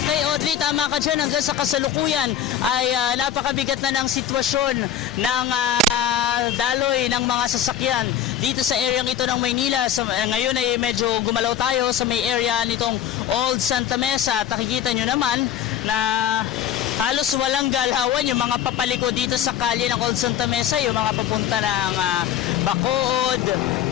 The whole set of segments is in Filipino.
Okay, Audrey, tama ka dyan. Hanggang sa kasalukuyan ay napakabigat na ng sitwasyon ng daloy ng mga sasakyan dito sa area ito ng Maynila. Ngayon ay medyo gumalaw tayo sa may area nitong Old Santa Mesa. At nakikita nyo naman na halos walang galawan yung mga papaliko dito sa kalye ng Old Santa Mesa, yung mga papunta ng Bacood,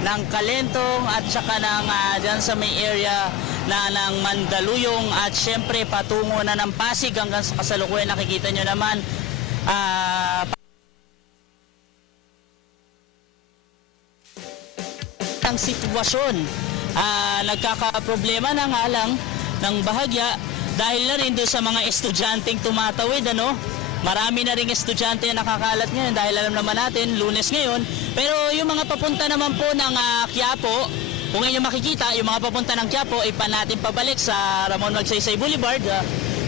ng Kalentong at saka ng dyan sa may area na ng Mandaluyong at syempre patungo na ng Pasig hanggang sa kasalukuyan. Nakikita nyo naman ang sitwasyon. Nagkakaproblema na nga lang ng bahagya dahil na rin doon sa mga estudyanteng tumatawid, ano? Marami na ring estudyante na nakakalat ngayon dahil alam naman natin, Lunes ngayon. Pero yung mga papunta naman po ng Quiapo, kung inyo makikita, yung mga papunta ng Quiapo ay natin pabalik sa Ramon Magsaysay Boulevard.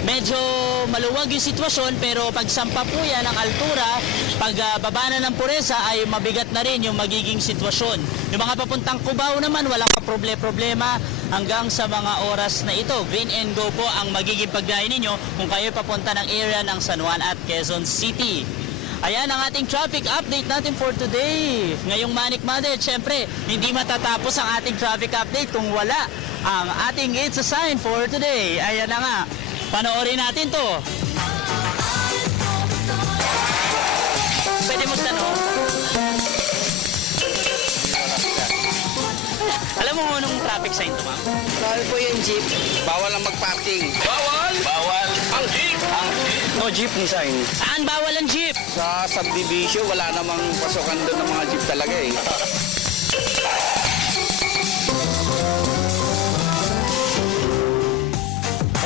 Medyo maluwag yung sitwasyon, pero pagsampa po yan ng altura, pag baba na ng Puresa ay mabigat na rin yung magiging sitwasyon. Yung mga papuntang Cubao naman, walang problema hanggang sa mga oras na ito. Green and go po ang magiging pagbiyahe ninyo kung kayo papunta ng area ng San Juan at Quezon City. Ayan ang ating traffic update natin for today. Ngayong Manic Monday, syempre, hindi matatapos ang ating traffic update kung wala ang ating It's a Sign for today. Ayan na nga. Panoorin natin to. Pwede mo tanong? Alam mo anong traffic sign to, ma'am? Bawal po yung jeep. Bawal ang mag-parking. Bawal! Bawal! Ang jeep! No jeepney sign. Saan bawal ang jeep? Sa subdivision, wala namang pasokan doon ng mga jeep talaga eh.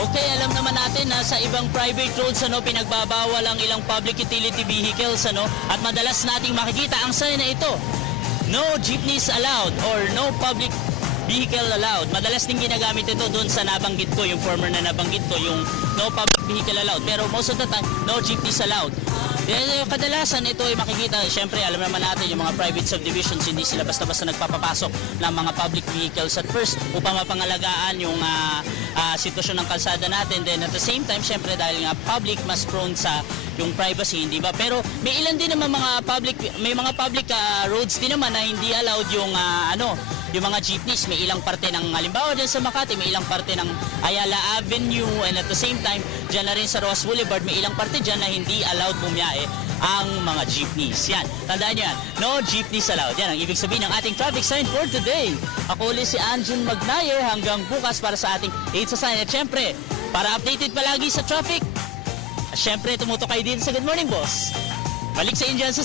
Okay, alam naman natin na sa ibang private roads pinagbabawal ang ilang public utility vehicles at madalas nating makikita ang sign na ito. No jeepneys allowed or no public vehicle allowed. Madalas din ginagamit ito doon sa nabanggit ko, yung former na nabanggit ko, yung no public vehicle allowed. Pero most of the time, no jeepneys allowed. Kadalasan ito ay makikita, syempre alam naman natin yung mga private subdivisions, hindi sila basta-basta nagpapapasok ng mga public vehicles at first upang mapangalagaan yung sitwasyon ng kalsada natin. Then at the same time, syempre dahil nga public, mas prone sa yung privacy, hindi ba? Pero may ilan din naman may mga public roads din naman na hindi allowed yung yung mga jeepneys. May ilang parte ng, halimbawa dyan sa Makati, may ilang parte ng Ayala Avenue, and at the same time, dyan na rin sa Roas Boulevard, may ilang parte dyan na hindi allowed bumiyahe ang mga jeepneys. Yan, tandaan nyo yan, no jeepneys allowed. Yan ang ibig sabihin ng ating traffic sign for today. Ako ulit si Anjun Magnaye, hanggang bukas para sa ating 8 sa sign. At syempre, para updated palagi sa traffic, syempre tumuto kayo dito sa Good Morning Boss. Balik sa inyo dyan sa